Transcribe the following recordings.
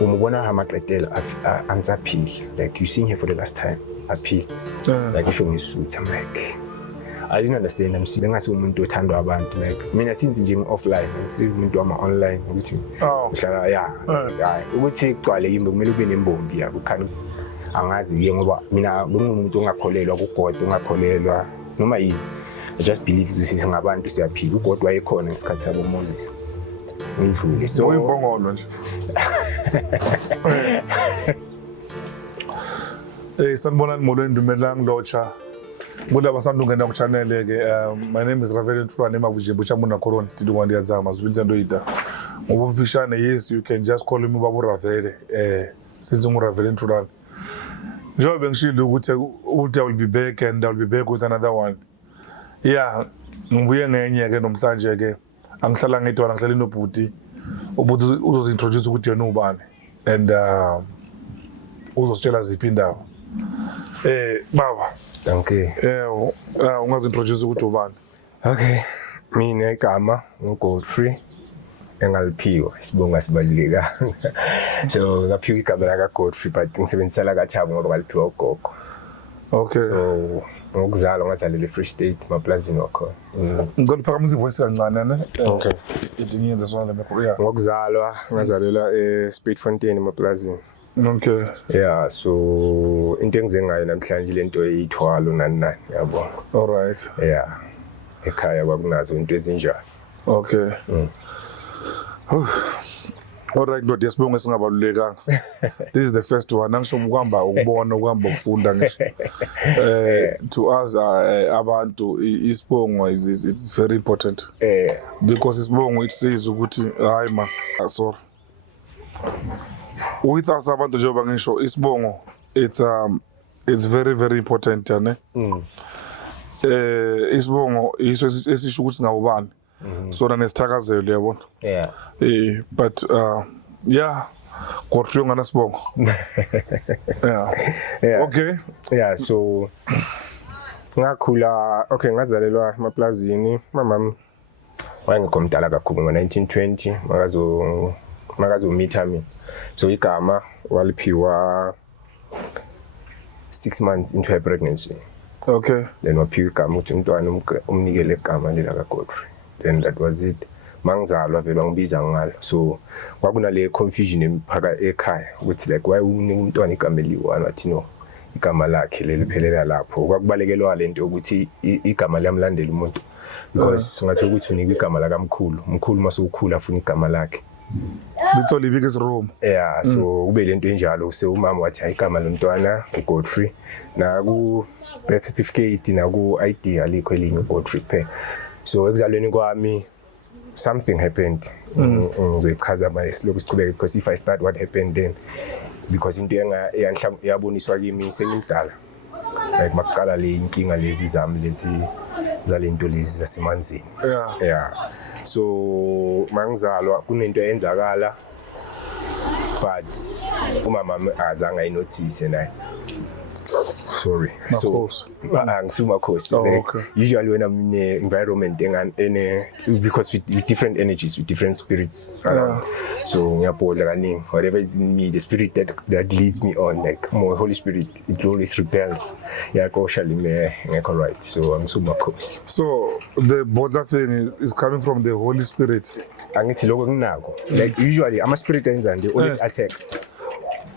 uma ubona amaqedela angisaphili, like you seen here for the last time aphila, like ngisho ngisuthu, I'm like I didn't understand. Ngasi umuntu othandwa abantu, like mina since nje offline ngisumuntu wama online ukuthi ngihlala ya ukuthi igcwale imbe kumele ube nembombi yabo khani angazi ke ngoba mina bengumuntu ongakholelwa kuGod, ongakholelwa noma yini. I just believe ukuthi singabantu siyaphila, uGod wayekhona ngesikhathi sabo Moses ngidlule, so uyibongolo nje. Sanibonani molweni Ndumelang Locha. Kulaba sandungena ku channel ke. My name is Reverend Ntulwane Emavujimbu Chamuna Korona tidungwa ndiyazama zibinza ndoyida. Ngobumfishane, yes, you can just call me Babu Ravele. Since Reverend Ntulwane. Njobe ngishilo ukuthi I will be back and I will be back with another one. Yeah, ngibuye ngenye ke namhlanje ke. Angihlala ngedwa, ngihlala nobhuti. Ubhuti uzozintroduce ukuthi yena ubani and uzositshela ziphi indawo. Baba. Thank you. Ungazintroduce ukuthi ubani? Okay. Mina igama nguGodfrey Engaliphiwa, isibongo sibaluleka. So ngaphiwa igama la Godfrey but ngisebenzisa la kaThabo ngoba ngaliphiwa ugogo. Okay. So ngokuzalwa ngazalelwe Free State maplazini wakho. Ngicela uphakamisa ivoice kancane ne? Okay. Idingenza sona le yeah. Ngokuzalwa ngazalelwa Speedfontein maplazini. Okay. Yeah, so into engize ngayo namhlanje lento eyithwalo nani yabo. All right. Yeah. Ekhaya kwakunazo into ezinjalo. Okay. All right, ndoda yesibongo singabalulekanga. This is the first one. Angisho ukuhamba ukubona, ukuhamba ukufunda ngisho. To us abantu isibongo it's very important. Because isibongo it says ukuthi hayi ma sorry. With us abantu njengoba ngisho isibongo it's very very important ne. Isibongo iso esisho ukuthi ngawubani. So nesithakazelo yabona. Yeah. But yeah, Godfrey ngana sibongo. Yeah. Okay. Yeah, so ngakhula, okay, ngazalelwa emaplazini. Mama wayengekho mdala kakhulu ngo1920 makazo meet me. So igama waliphiwa 6 months into her pregnancy. Okay. Then waphiwa igama ukuthi umntwana umnikele igama lela kaGodfrey. Then that was it. Mangizalwa vele ngibiza ngalo. So kwakunale confusion emphaka ekhaya ukuthi like why unika umntwana igama eliwani, wathi no igama lakhe leliphelela lapho. Kwakubalekelwa lento ukuthi igama lamlandela umuntu because ngathi ukuthi unika igama la kamkhulu. Umkhulu mase ukhula afuna igama lakhe. Little biggest room. Yeah, so kube lento enjalo se umama wathi hayi igama lomntwana uGodfrey na ku birth certificate na ku ID alikho elinye uGodfrey kuphela. So ekuzalweni kwami something happened. Ngizochaza mayisiloko siqhubeke because if I start what happened then because into yaboniswa kimi sengimdala. Like makuqala le inkinga lezi zami lezi zalento lezi zasemanzini. Yeah. So mangizalwa kunento eyenzakala but umama azange ayinotice naye. Sorry. So ngisuma khosi. Usually when I'm in an environment because with different energies, with different spirits. So ngiyapodla kaningi, whatever is in me, the spirit that leads me on, like more Holy Spirit, it always repels. Yeah, cautiously ngekho right. So ngisuma khosi. So the border thing is coming from the Holy Spirit. Angithi lokho nginako. Like usually ama spirit enzani they always attack.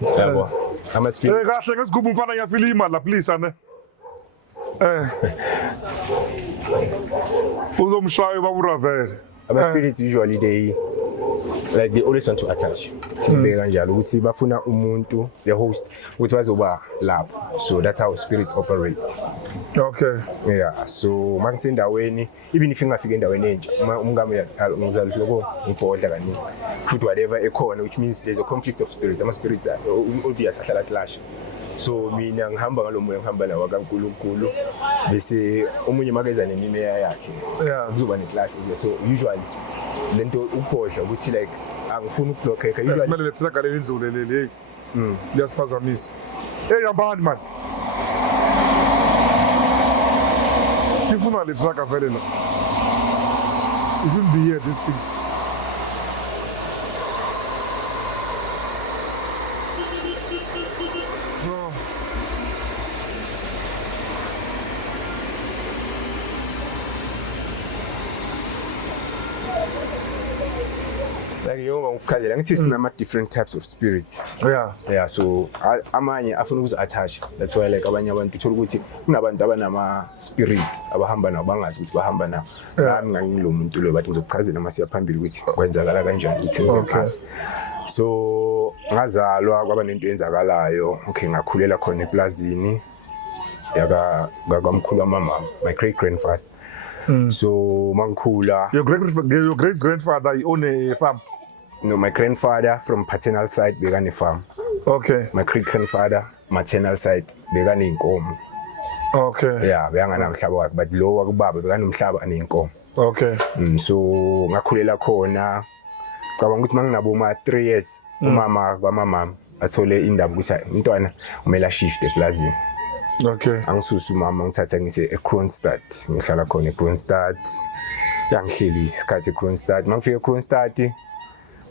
Yabo. Ama spirit. Kahle ngesigubhu umfana ngiyafila imali la please ane. Uzomshaya Babu Ravele. Ama spirits usually they always want to attach. Thibeka kanjalo ukuthi bafuna umuntu the host ukuthi bazoba lapho. So that's how spirits operate. Okay. Yeah, so mangisendaweni even if ngafika endaweni entsha umngamo ngizalwa lokho ngibhodla kaningi. Futhi whatever ekhona which means there's a conflict of spirits. Ama spirits obvious ahlala clash. So mina ngihamba ngalomoya ngihamba nawo kaNkulunkulu bese umunye makeza nemimeya yakhe. Kuzoba ne clash. So usually lento ukubhodla ukuthi like angifuni ukublockeka usually simele le track le indlu le liyasiphazamisa. Yambani man. Ifuna le track vele la. It shouldn't be here this thing. like njengoba ngikuchazela ngithi sinama different types of spirits. Yeah, so amanye afuna ukuzi-attach. That's why like abanye abantu uthola ukuthi kunabantu abanama spirit abahamba nabo bangazi ukuthi bahamba nabo. Nami ngangilo muntu lo bathi ngizokuchazela masiya phambili ukuthi kwenzakala kanjani ukuthi ngizochaza. So ngazalwa kwaba nento eyenzakalayo. Okay, ngakhulela khona eplazini yakamkhulu wamama, my great grandfather. So mangikhula. Your great grandfather he owned a farm? No, my grandfather from paternal side began a farm. Okay. My great grandfather maternal side began inkomo. Okay. Yeah, bekangana umhlaba wakhe, but lo wakubaba bekana umhlaba nenkomo. Okay. So ngakhulela khona. Cabanga ukuthi manginabo ma 3 years umama kwamama athole indaba ukuthi umntwana umela shift eplazini. Okay. Angisusa umama ngithatha ngise eKroonstad. Ngihlala khona eKroonstad. Yangihleli isikhathi eKroonstad. Mangifika eKroonstad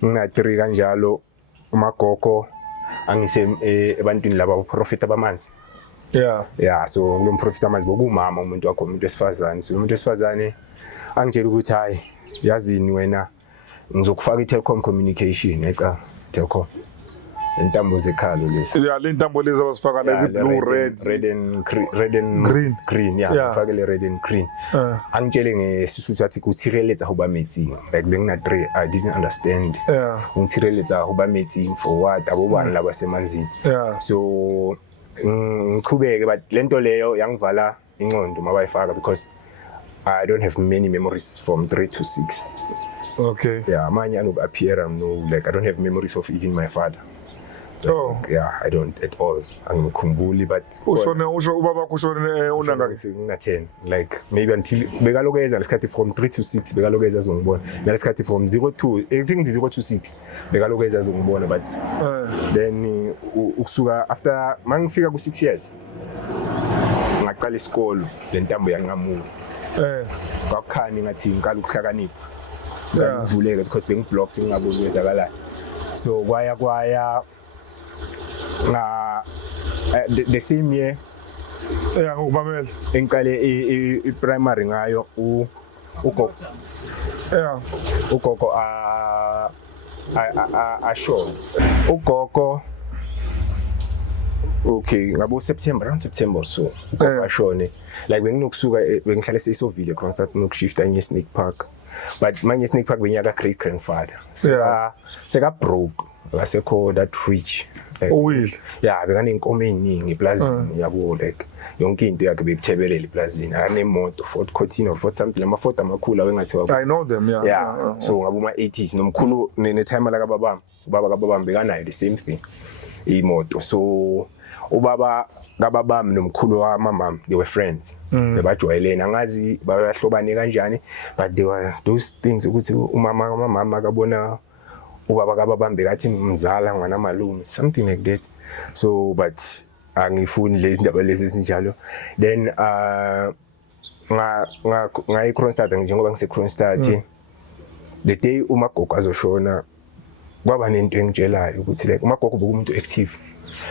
ngina 3 kanjalo umagogo angise ebantwini laba uprofita bamanzi. Yeah, so kulo mprofita bamanzi bokumama umuntu wakho umuntu wesifazane. So umuntu wesifazane angitshela ukuthi hayi yazini wena ngizokufaka iTelkom communication eca Telkom. Intambo zekhalo lezi. Yeah, le ntambo lezi abasifaka lezi blue red and green. Yeah, ngifake le red and green. Angitshele ngesisuthi athi kutsireletsa ho ba metsing. Like bengina 3 I didn't understand. Ngitshireletsa ho ba metsing for what abobani laba semanzini. So ngiqhubeke but lento leyo yangivala ingqondo mabayifaka because I don't have many memories from 3 to 6. Okay. Yeah, manje anoku-appear like I don't have memories of even my father. Yeah, I don't at all. Angikhumbuli but usho ubaba kushone unangaki ngina 10 like maybe until bekalokeza lesikhathi from 3 to 6 bekalokeza azongibona. Nalesikhathi from 0 to I think 0 to 6 bekalokeza azongibona but then ukusuka after mangifika ku 6 years ngaqala isikolo lentambo yanqamuka. Kwakukhani ngathi ngiqala ukuhlakanipha. Ngivuleka because bengiblocked ngingaboni kwezakalayo. So kwaya the same year ngokubamela engiqale i-primary ngayo ugogo ugogo ashona ugogo. Okay, ngabo September so ugogo ashone like benginokusuka bengihlala eSoville Kroonstad nokushifta enye Snake Park but manje Snake Park benyaka great grandfather seka broke ngasekho that rich yeah bekane inkomo eziningi eplazini yabo like yonke into yakhe bekuthebelele eplazini akanemoto Ford Cortina or Ford something ama Ford amakhulu awengathiwa I know them. Yeah so ngabo ma 80s nomkhulu ne-time la kababami ubaba kababami bekanayo the same thing imoto. So ubaba kababami nomkhulu wamama they were friends. Bebajwayelene angazi bayahlobane kanjani but there were those things ukuthi umama kamama kabona ubaba kababami bekathi mzala ngwana malume something like that. So but angifuni lezi ndaba lezi ezinjalo. Then nga iKroonstad njengoba ngiseKroonstad the day umagogo azoshona kwaba nento engitshelayo ukuthi like umagogo bokumuntu active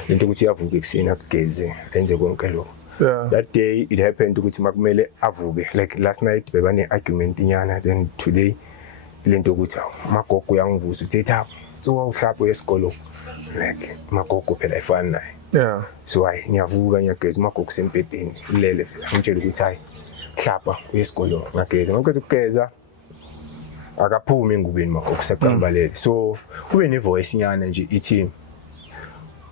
lento ukuthi yavuka ekseni akugeze enze konke lokho. That day it happened ukuthi makumele avuke like last night bebane argument inyana then today lento ukuthi umagogo uyangivusa uthi ethapha so uhlapho yesikolo like umagogo phela ifana naye. So ngiyavuka ngiyageza umagogo sempedeni ulele phela ngitshela ukuthi hayi hlapha uyesikolo ngageza ngaqeda ukugeza akaphumi engubeni magogo saqambalele. So kube ne voice inyana nje ithi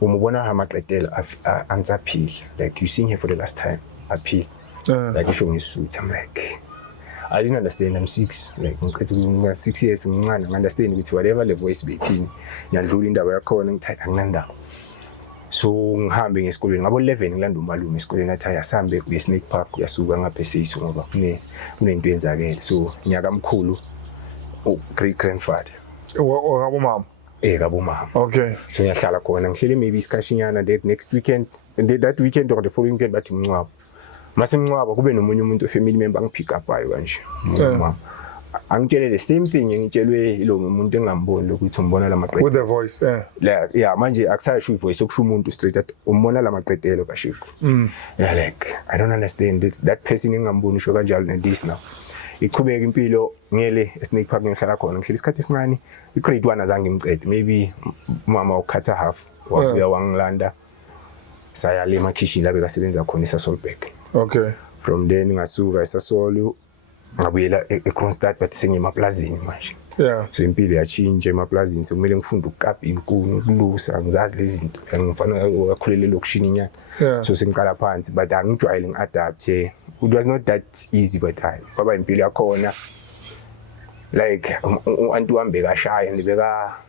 umubona amaqedela angisaphila like you seen here for the last time aphila like isho ngisutha. I'm like I didn't understand. I'm 6 like ngicela 6 years ngincane understand ukuthi whatever le voice bethini ngiyadlula indaba yakhona ngithi anginandaba. So ngihambe ngesikolweni ngabo 11 ngilanda umalume esikolweni athi ayasambe uye Snake Park uyasuka ngapha eSiso ngoba kunento yenzakele. So nyaka mkhulu great grandfather ngabo mama kabo mama. Okay. So ngiyahlala khona ngihlele maybe isikashinyana that next weekend and that weekend or the following weekend bathi mncwabo mase mncwabo kube nomunye umuntu family member ngipick up ayo kanje mama angitshele the same thing ngitshelwe ilo umuntu engamboni ukuthi umbona lamaqedelo with the voice. Yeah manje akusayisho ivoice okusho umuntu straight at umbona lamaqedelo kashiko. Yeah like I don't understand that person engamboni usho kanjalo ne this now iqhubeka impilo ngiyele eSnake Park ngihlala khona ngihleli isikhathi esincane igrade 1 azange ngimcede maybe mama ukhatha half wabuya wangilanda saya le makhishini la bekasebenza khona eSasolburg. Okay. From then ngasuka eSasol ngabuyela eKroonstad but sengemaplazini manje. Yeah. So impilo yachinja emaplazini sokumele ngifunde ukukapa inkuni ukulusa ngizazi lezi zinto ngifana ukakhulela lokushini nyana. So sengicala phansi but angijwayele ngiadapt. It was not that easy but kwaba impilo yakhona like antu wambe kashaya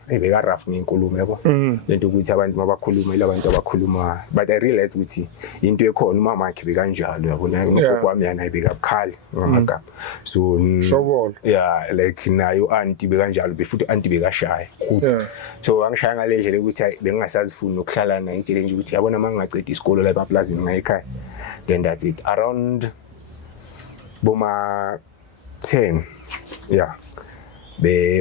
beka rough ngenkulumo yabo lento ukuthi abantu mabakhuluma ilabantu abakhuluma but I realized ukuthi into ekhona umama wakhe bekanjalo yabona ngokwami yana ibekabukhali ngamagama so yeah like nayo auntie bekanjalo befuthi auntie bekashaya so angishaya ngale ndlela ukuthi bengingasazifuni ukuhlala nayo intshele nje ukuthi yabona mangingaceda isikolo la eplazini ngayikhaya then that's it around boma 10 yeah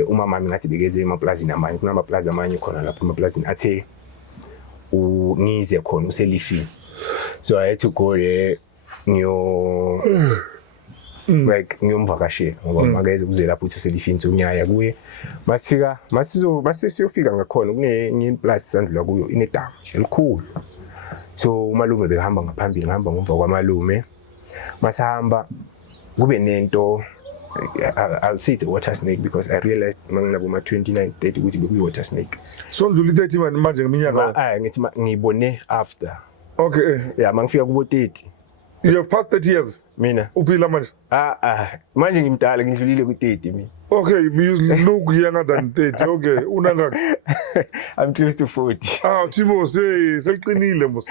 umama ngathi bekeze emaplazini amanye kunamaplaza amanye khona lapha emaplazini athe ngize khona uselifini so I had to go there like ngiyomvakashela ngoba makeze kuze lapho uthi uselifini so unyaya kuye masifika masisiyofika ngakhona kungeplaza sandlula kuyo inedamu elikhulu so umalume behamba ngaphambili ngihamba ngomva kwamalume masahamba kube nento I'll say it's a water snake because I realized mangina 29 30 ukuthi bekuyi water snake so ndluli 30 manje ngeminyaka ngithi ngibone after okay yeah mangifika kubo 30 you have passed 30 years mina uphila manje manje ngimdala ngidlulile ku 30 mina okay you look younger than 30 okay unangaka I'm close to 40 Chibo seliqinile mos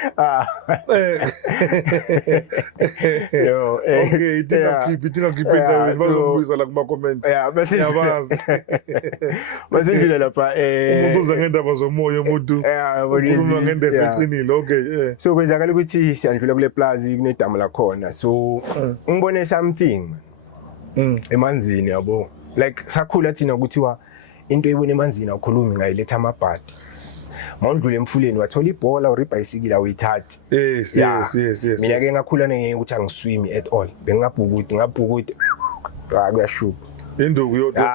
yo okay tingakhiphi endaweni bazokubuyisa la kuma comments yeah yabazi basindile lapha umuntu uza ngendaba zomoya umuntu ukhuluma ngendaba seliqinile okay so kwenzakala ukuthi siyandlula kule plaza kunedamu la khona so ngibone something emanzini yabo like sakhula thina ukuthiwa into eyibona emanzini awukhulumi ngayiletha amabhadi mawundlule emfuleni wathola ibhola or ibhayisikili awuyithathi yes mina ke ngakhula ngeke ukuthi angiswimi at all ngabhukuthi kuyashuba induku yodwa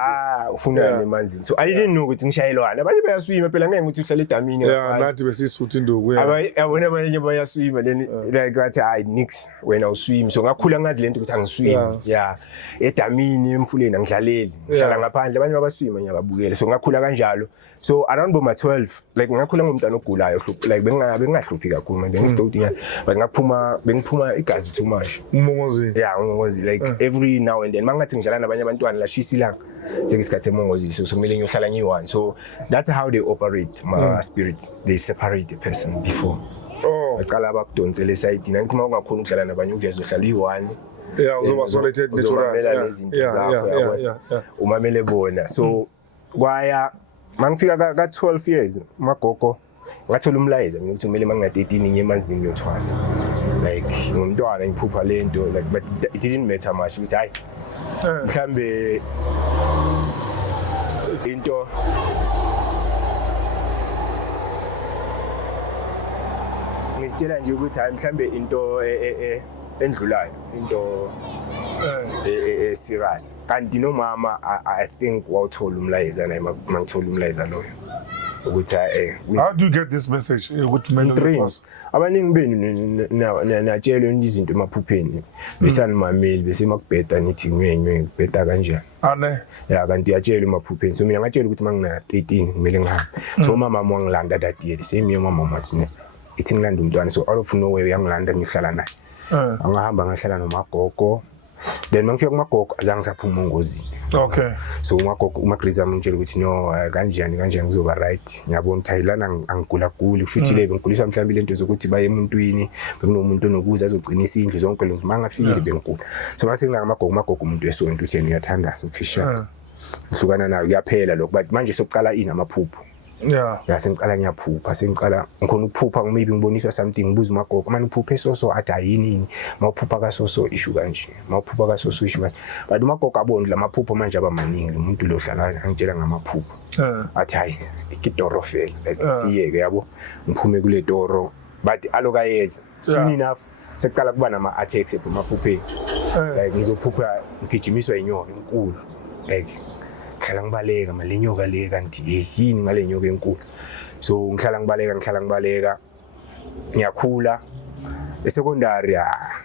ufuna emanzini so I didn't know ukuthi ngishayelwana abanye bayaswima phela ngeke ukuthi uhlale edamini nathi besisuthi induku yabona abanye bayaswima then like wathi nix wena uswim so ngakhula ngazi lento ukuthi angiswimi edamini emfuleni angidlaleli ngihlala ngaphandle abanye babaswima ngiyababukela so ngakhula kanjalo so around boma 12 like ngakhula ngomntana ogulayo like bengahluphi kakhulu manje ngisitoti nyana but bengiphuma igazi too much umongozi like every now and then mangathi ngidlala nabanye abantwana la shisa ilanga sekisikhathi emongozi so kumele ngiyohlala ngiyi-1 so that's how they operate my spirit they separate the person before baqala abakudonsela esayidini angithi uma ungakhona ukudlala nabanye uveze uhlala iyi-1 uzoba isolated natural umamele bona so kwaya mangifika ka 12 years magogo ngathola umlayezo mina ukuthi kumele mangina 13 ngiye emanzini ngiyothwasa like ngumntwana ngiphupha lento like but it didn't matter much ukuthi hayi mhlambe into ngitshela nje ukuthi hayi mhlambe into endlulayo into serious kanti nomama I think wawuthola umlayezo naye mangithola umlayezo loyo ukuthi how do you get this message ukuthi mina abaningi benu natshelwe izinto emaphupheni besani mameli bese makubheda nithi ngwenywe kubheda kanjani ya kanti yatshelwe emaphupheni so mina ngatshela ukuthi mangina 13 kumele ngihambe so mama wangilanda that year same year mama wathi ithi ngilanda umntwana so out of nowhere yangilanda ngihlala naye angahamba ngahlala nomagogo then mangifika kumagogo azange ngisaphuma engozini okay so umagogo umaGriza mangitshela ukuthi no kanjani ngizoba right ngiyabona ukuthi ayilana angigula kushuthi le ngiguliswa mhlawumbe lento zokuthi baye emuntwini bekunomuntu onokuza azogcinisa indlu zonke lo mangafikile bengigula so mase ngingamagogo umuntu esonto uthi ngiyathandaza official ihlukana nayo kuyaphela lokho but manje sokuqala amaphupho sengicala ngiyaphupha sengicala ngikhona ukuphupha maybe ngiboniswa something ngibuza umagogo manje uphuphe soso athi ayini mawuphupha kasoso issue kanje mawuphupha kasoso issue kanje but umagogo abona lamaphupho manje abamaningi umuntu lo hlala angitshela ngamaphupho athi hayi ikidoro fela like siyeke yabo ngiphume kule doro but alokayeza soon enough secala kuba nama attacks emaphuphe like ngizophupha ngigijimiswa inyoka enkulu like ngihlala ngibaleka manje lenyoka le kanti yini ngale nyoka enkulu so ngihlala ngibaleka ngiyakhula esecondary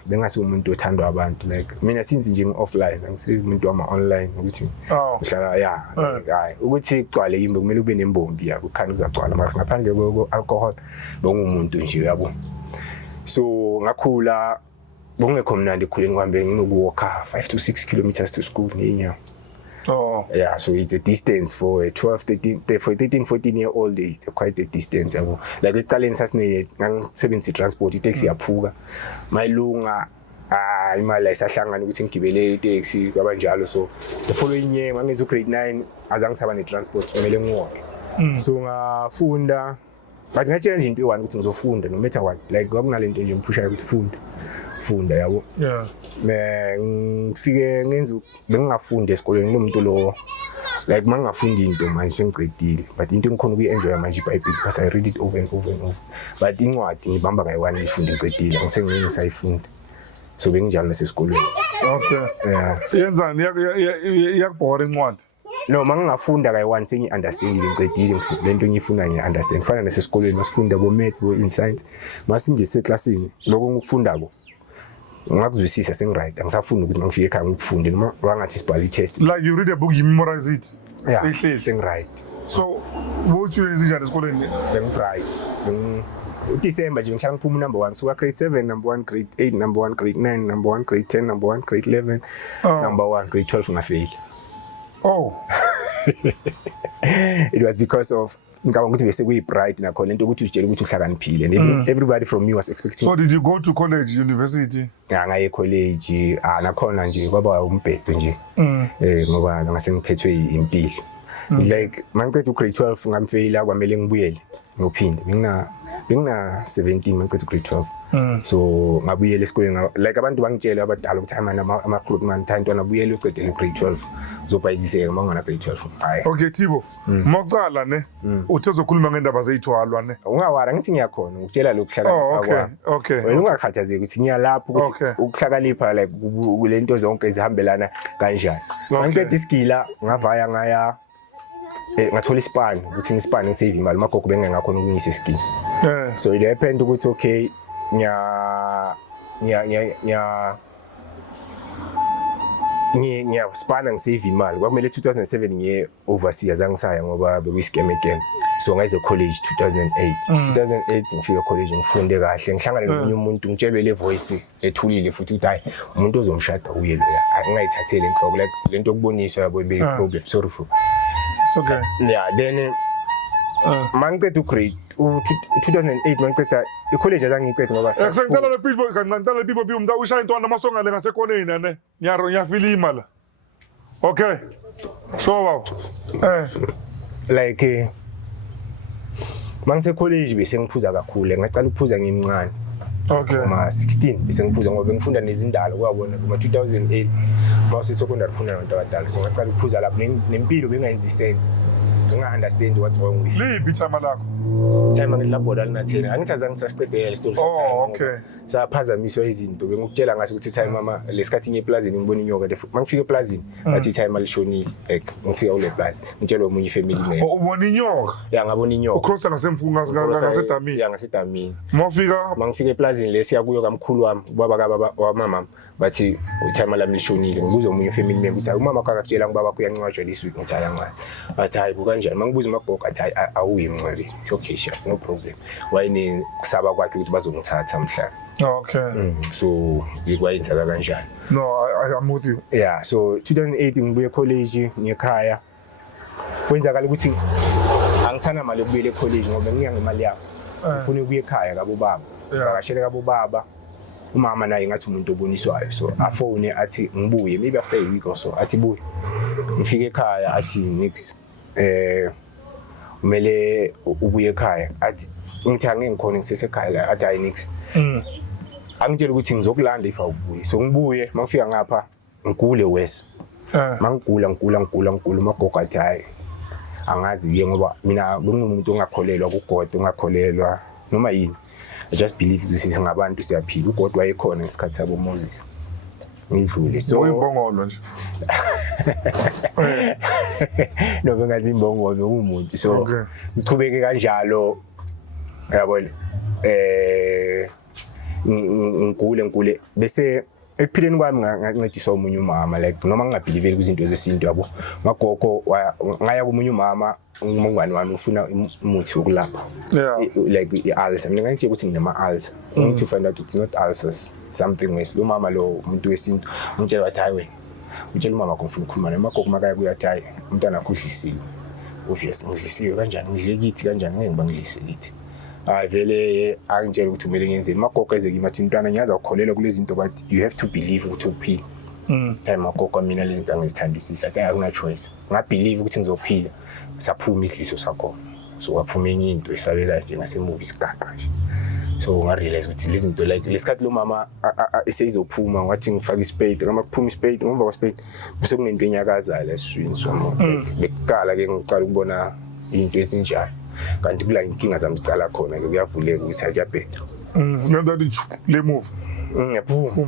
bengasi umuntu othandwa abantu like mina since nje offline angisimuntu wama online ukuthi ngihlala hayi ukuthi igcwale yimbe kumele ube nembombi yabo khani kuzagcwala mara ngaphandle kwe alcohol bengumuntu nje yabo so ngakhula bongekho mnandi ekhuleni kwami nginokuwalka 5 to 6 kilometers to school ngenyawo. Yeah, so it's a distance for a 13-14 year old. It's quite a distance. Like ekuqaleni sasine ngisebenzisa transport itaxi yaphuka. Mayilunga imali isahlangana ukuthi ngigibele itaxi kwabanjalo so the following year mangizo grade 9 azange saba ne transport kumele ngiwalke. So ngafunda but ngachela nje into eyi ukuthi ngizofunda no matter what like kwakunalento nje ngiphushayo ukuthi funda yabo. Yeah. Ngifike ngenza bengingafunda esikoleni nomuntu lo like mangafundi into manje sengicedile but into engikhona ukuyenjoy manje iBhayibheli because I read it over and over and over but incwadi ngibamba kayi-1 ngifunda ngicedile ngisengeke ngisayifunda so benginjalo nasesikoleni. Okay. Yeah. Yenzani iyakubhora incwadi? No mangingafunda kayi-1 sengi-understandile ngicedile ngifuthi lento ngiyifuna ngiyi-understand fana nasesikoleni masifunda bo-maths bo-in-science masingiseklasini lokho ngikufundako ngakuzwisisa sengiright angisafuni ukuthi mangifike ekhaya ngikufunde noma wangathi sibhala i-test like you read a book you memorize it. Yeah, sengiright. So what you njani esikoleni? Bengiright uDecember nje ngihlala ngiphuma number 1 suka grade 7 number 1 grade 8 number 1 grade 9 number 1 grade 10 number 1 grade 11 number 1 grade 12 ngafail. It was because of ngicabanga ukuthi bese kuyi-bright nakhona into ukuthi ujele ukuthi uhlakaniphile and everybody from me was expecting. So did you go to college, university? Ngaye college nakhona nje kwaba umbhedo nje ngoba ngase ngiphethwe impilo like mangicela ugrade 12 ngamfaila kwamele ngibuyele ngophinde bengina 17 mangicela ugrade 12 so ngabuyela esikoleni like abantu bangitshela abadala ukuthi manje ama-recruitment ntantwana buyele uqedele ugrade 12 uzobhayiziseka mangana grade 12. Hayi. Okay Thibo, mawuqala ne uthe uzokhuluma ngendaba zeyithwalwa ne. Ungawara ngithi ngiyakhona ukutshela lokuhlakanipha kwami. Okay. Wena ungakhathazeki ukuthi ngiyalapha ukuthi ukuhlakanipha like kulento zonke ezihambelana kanjani. Mangicela iskila ngavaya ngaya ngathola ispan ukuthi ngispan ngisave imali magogo bengengakhona ukungisa iskili. So it happened ukuthi okay spana ngisave imali kwakumele 2007 ngiye overseas angisaya ngoba bekuyi-scam again so ngayeze college 2008 ngifika college ngifunde kahle ngihlangane nomunye umuntu ngitshelwe le voice ethulile futhi ukuthi hayi umuntu ozomshada uye lo ngingayithathele enhloko like lento okuboniswa yabo be problem sorry for it's okay. Yeah, then mangiceda ugrade 2008 mangiceda i-college azangiyiceda ngoba ngicela le people kancane people umntu ushaya intwana amasongane ngasekoneni ne ngiyafilima la. Okay. So wow. Like mangise college bese ngiphuza kakhulu ngacala ukuphuza ngimncane. Okay. Ma 16 bese ngiphuza ngoba ngifunda nezindalo kwabona kuma 2008 mase secondary funda nabantu abadala so ngacala ukuphuza lapho nempilo bengayenzi sense unga-understand what's wrong with liphi ithama lakho? Time ngilabhoda linathena angithazanga sasiqedela isitori time. Okay. Saphazamiswa izinto bengikutshela ngathi ukuthi time mama lesikhathi ngeplazini ngibona inyoka mangifika eplazini ngathi time alishonile like ngifika kule plaza ngitshelwe omunye family member. Ubona inyoka? Yeah ngabona inyoka. Ukrossa ngasemfunga ngasedamini. Yeah ngasedamini. Mangifika eplazini lesiya kuyo kamkhulu wami ubaba wamama bathi time lami lishonile ngibuza omunye family member ukuthi umama akakutshela ngibaba kuyancwajwa this week ngithi ayangani athi hayi kanjani mangibuza umagogo athi awuyi mncwebe okay sure no problem wayini kusaba kwakhe ukuthi bazongithatha mhla. Okay. So ngikwayenzeka kanjani? No, I'm with you. Yeah, so 2008 ngibuye college ngekhaya kwenzakala ukuthi angisana mali yokubuyela college ngoba ngiya ngemali yami ngifuna ukuya ekhaya kabo baba ngakashele kabo baba umama naye ngathi umuntu oboniswayo so afone athi ngibuye maybe after a week or so athi buye ngifike ekhaya athi next umele ubuye ekhaya athi ngithi angeke ngikhona ngisesekhaya athi hayi next angitshela ukuthi ngizokulanda if awubuye so ngibuye mangifika ngapha ngigule wes mangigula magogo athi hayi angazi ke ngoba mina bengumuntu ongakholelwa kuGod ongakholelwa noma yini I just believe ukuthi singabantu siyaphila uGod wayekhona ngesikhathi sabo Moses ngidlule so Uyimbongolo nje. no bengazimbongolo umuntu so ngiqhubeke kanjalo yabona ngikule bese ekuphileni kwami ngancediswa umunye umama like noma ngingabelieve kuzinto zesintu yabo magogo ngaya kumunye umama umngwane wami ufuna umuthi wokulapha like i-ulcer mina ngitshela ukuthi nginama-ulcer to find out it's not ulcers something else lo mama lo umuntu wesintu ngitshela wathi hayi wena utshela umama ngifuna ukukhuluma naye magogo makaya kuyathi hayi umntana akudlisiwe obvious ngidlisiwe kanjani ngidle kithi kanjani ngeke ngibangidlise kithi hayi vele angitshela ukuthi kumele ngenzeni magogo ezeke imathi umntwana ngiyaza ukukholelwa kulezi zinto but you have to believe ukuthi uphila hayi magogo mina le zinto angizithandisisa hayi akuna choice ngabelieve ukuthi ngizophila saphuma isidliso sakho so waphuma enye into esabela nje ngase movie sigaqa nje so ngarealize ukuthi lezi zinto like lesikhathi lo mama eseyizophuma ngathi ngifaka ispade ngama kuphuma ispade ngemva kwaspade bese kunento enyakazayo la eswini so bekukala ke ngiqala ukubona into ezinjalo kanti kula inkinga zami ziqala khona ke kuyavuleka ukuthi akuyabheda Yonda le move yaphuma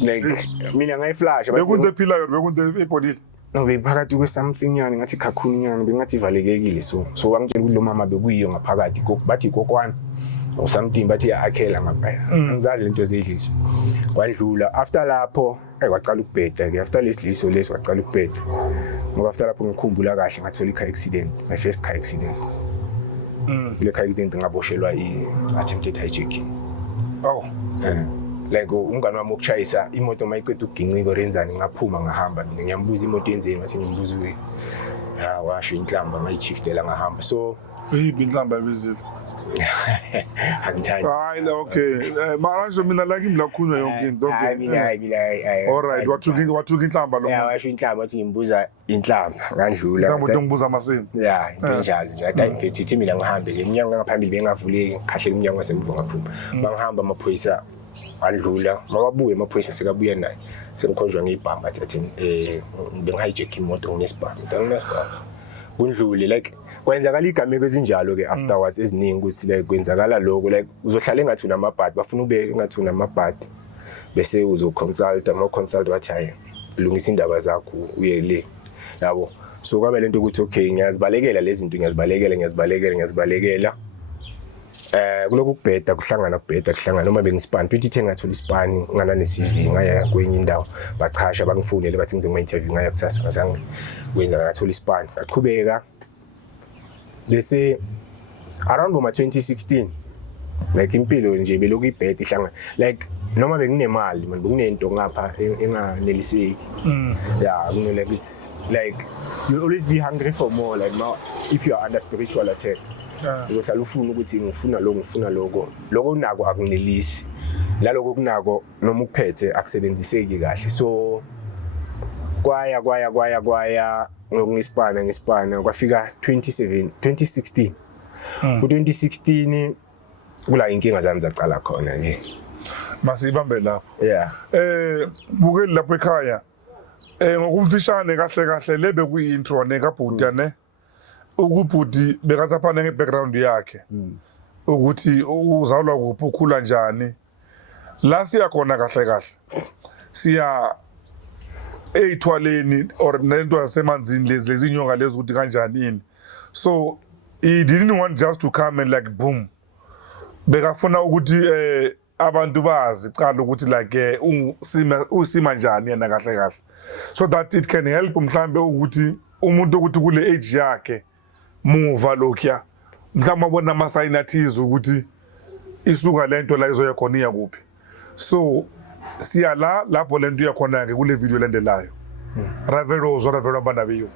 like mina ngayiflash bekunde philayo bekunde ebhodile no bephakathi kwe something yani ngathi khakhulu nyana bengathi ivalekekile so wangitshela ukuthi lo mama bekuyiyo ngaphakathi bathi kokwana or something bathi akhela ngaphaya angizazi lento ezidliso kwadlula after lapho kwaqala ukubheda ke after lesidliso leso kwaqala ukubheda ngoba after lapho ngikhumbula kahle ngathola car accident my first car accident ile car accident ngaboshelwa attempted hijacking like ungani wami ukuchayisa imoto mayiqeda uginciko renzani ngaphuma ngahamba mina ngiyambuza imoto yenzeni wathi ngimbuza washo inhlamba ngayishiftela ngahamba so inhlamba yabizile angithandi hayi okay manje mina like imlakhuna yonke into hayi alright wathuka inhlamba lo washo inhlamba wathi ngimbuza inhlamba ngandlula inhlamba ngibuza amasini into njalo nje ata imfethi ithi mina ngihambe ke iminyango ngaphambili bengavuleki kahle iminyango ngasemva ngaphuma mangihamba amaphoyisa adlula mababuye amaphoyisa sekabuya naye sengikhonjwa ngibhamba athi bengihijack imoto nginesibhamu kundlule like kwenzakala igameko ezinjalo ke afterwards eziningi ukuthi like kwenzakala lokho like uzohlala engathi unamabhadi bafuna ube engathi unamabhadi bese uzoconsult ama-consult wathi hayi lungisa indaba zakho uye le yabo so kwabe lento ukuthi okay ngiyazibalekela lezi zinto ngiyazibalekela kuloko kubheda kuhlangana noma bengispan 2010 ngathola ispan ngana ne-CV ngaya kwenye indawo bachasha bangifonele bathi ngize ngima-interview ngaya kusasa ngazange kwenza ngathola ispan ngaqhubeka bese around boma 2016 like impilo nje beloko ibheda ihlangana like noma benginemali man bekunento ngapha enganeliseki like it's like you always be hungry for more like now if you are under spiritual attack uzohlala ufuna ukuthi ngifuna lokho unako akunelisi laloko kunako noma ukuphethe akusebenziseki kahle so kwaya ngispana kwafika 2016 ku2016 kula inkinga zami zacala khona nje masibambe lapho bukeli lapho ekhaya ngokumfishane kahle lebe kuyi-intro nekabhuti ne ukubhuti bekasaphana ngebackground yakhe ukuthi uzalwa kuphi ukhula njani la siya khona kahle siya eyithwaleni or nento yasemanzini lezi inyonga lezi ukuthi kanjani ini so he didn't want just to come and like boom bekafuna ukuthi abantu bazi cala ukuthi like usima njani yena kahle so that it can help mhlambe ukuthi umuntu ukuthi kule age yakhe muva lokya mhlawumbe abona ama-sign athize ukuthi isuka lento la izoya khona iya kuphi so siya lapho lento iyakhona-ke kule video elandelayo Ravelo Banabiyo.